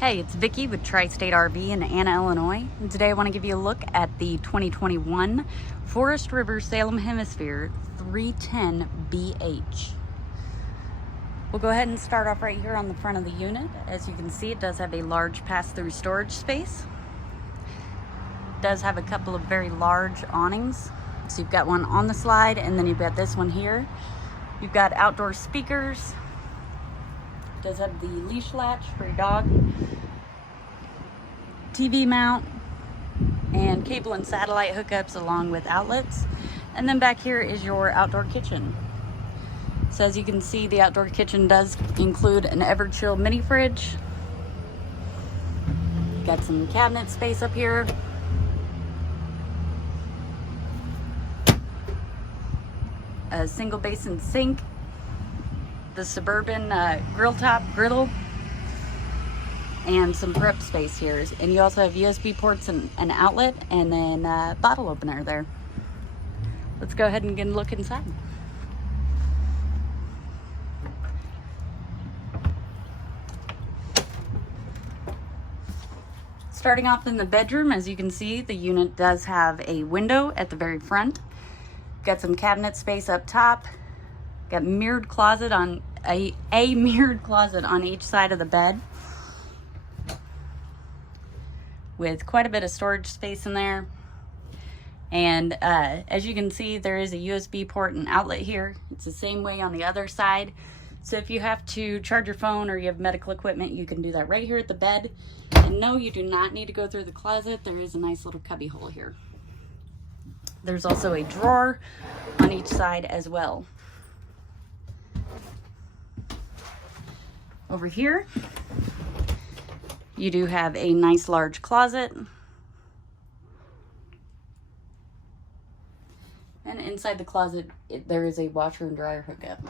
Hey, it's Vicki with Tri-State RV in Anna, Illinois, and today I want to give you a look at the 2021 Forest River Salem Hemisphere 310BH. We'll go ahead and start off right here on the front of the unit. As you can see, it does have a large pass-through storage space. It does have a couple of very large awnings. So you've got one on the slide, and then you've got this one here. You've got outdoor speakers. It does have the leash latch for your dog, TV mount, and cable and satellite hookups along with outlets. And then back here is your outdoor kitchen. So as you can see, the outdoor kitchen does include an Everchill mini fridge. Got some cabinet space up here. A single basin sink. The Suburban grill top griddle, and some prep space here. And you also have USB ports and an outlet, and then a bottle opener there. Let's go ahead and get a look inside. Starting off in the bedroom, as you can see, the unit does have a window at the very front. Got some cabinet space up top. Got mirrored closet on a mirrored closet on each side of the bed, with quite a bit of storage space in there. And as you can see, there is a USB port and outlet here. It's the same way on the other side. So if you have to charge your phone or you have medical equipment, you can do that right here at the bed. And no, you do not need to go through the closet. There is a nice little cubby hole here. There's also a drawer on each side as well. Over here, you do have a nice large closet. And inside the closet, there is a washer and dryer hookup.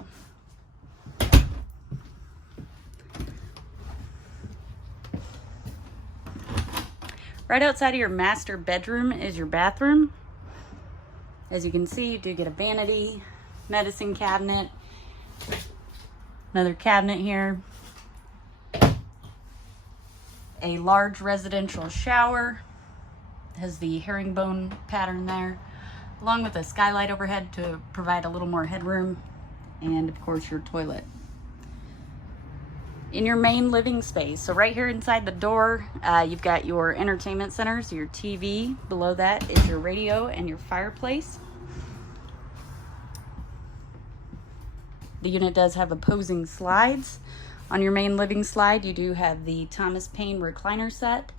Right outside of your master bedroom is your bathroom. As you can see, you do get a vanity, medicine cabinet, another cabinet here, a large residential shower. It has the herringbone pattern there, along with a skylight overhead to provide a little more headroom, and of course your toilet. In your main living space, so right here inside the door, you've got your entertainment center, so your TV. Below that is your radio and your fireplace. The unit does have opposing slides. On your main living slide, you do have the Thomas Paine recliner set.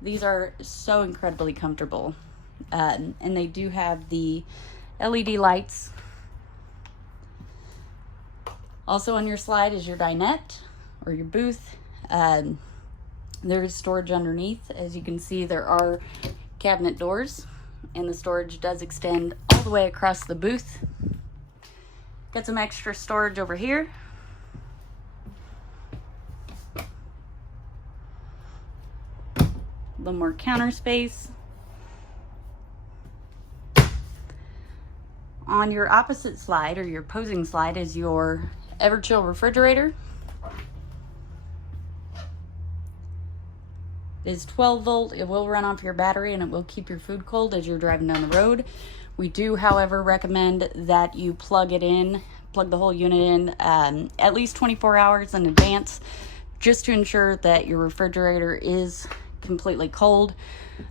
These are so incredibly comfortable. And they do have the LED lights. Also on your slide is your dinette or your booth. There is storage underneath. As you can see, there are cabinet doors, and the storage does extend all the way across the booth. Got some extra storage over here. A little more counter space. On your opposite slide, or your opposing slide, is your Everchill refrigerator. It is 12 volt. It will run off your battery, and it will keep your food cold as you're driving down the road. We do, however, recommend that you plug the whole unit in at least 24 hours in advance, just to ensure that your refrigerator is completely cold.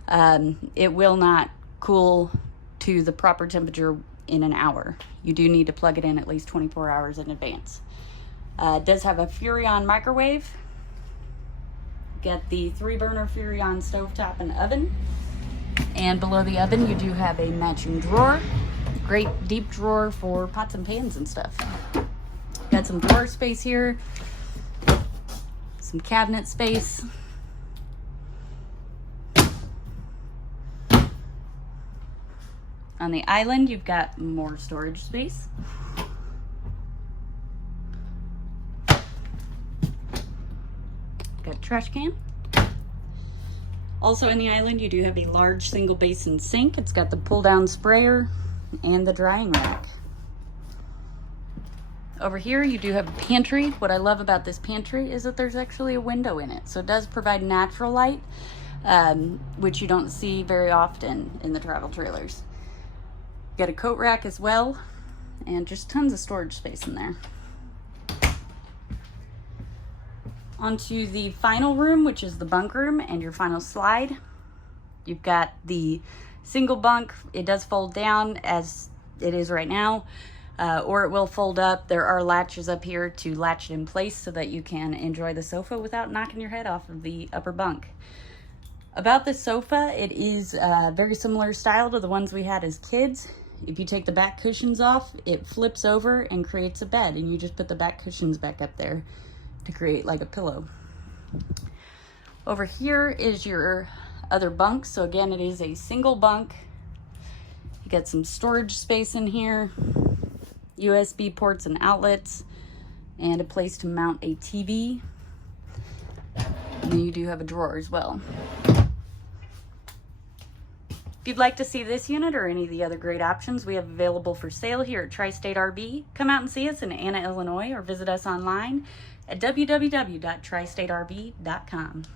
It will not cool to the proper temperature in an hour. You do need to plug it in at least 24 hours in advance. It does have a Furrion microwave. Get the 3-burner Furrion stovetop and oven. And below the oven, you do have a matching drawer. Great deep drawer for pots and pans and stuff. Got some drawer space here. Some cabinet space. On the island, you've got more storage space. Got a trash can. Also in the island, you do have a large single basin sink. It's got the pull down sprayer and the drying rack. Over here you do have a pantry. What I love about this pantry is that there's actually a window in it. So it does provide natural light, which you don't see very often in the travel trailers. Got a coat rack as well, and just tons of storage space in there. Onto the final room, which is the bunk room and your final slide. You've got the single bunk. It does fold down as it is right now. Or it will fold up. There are latches up here to latch it in place so that you can enjoy the sofa without knocking your head off of the upper bunk. About this sofa, it is very similar style to the ones we had as kids. If you take the back cushions off, it flips over and creates a bed, and you just put the back cushions back up there to create like a pillow. Over here is your other bunk. So again, it is a single bunk. You got some storage space in here, USB ports and outlets, and a place to mount a TV. And then you do have a drawer as well. If you'd like to see this unit or any of the other great options we have available for sale here at Tri-State RV, come out and see us in Anna, Illinois, or visit us online at www.tristaterv.com.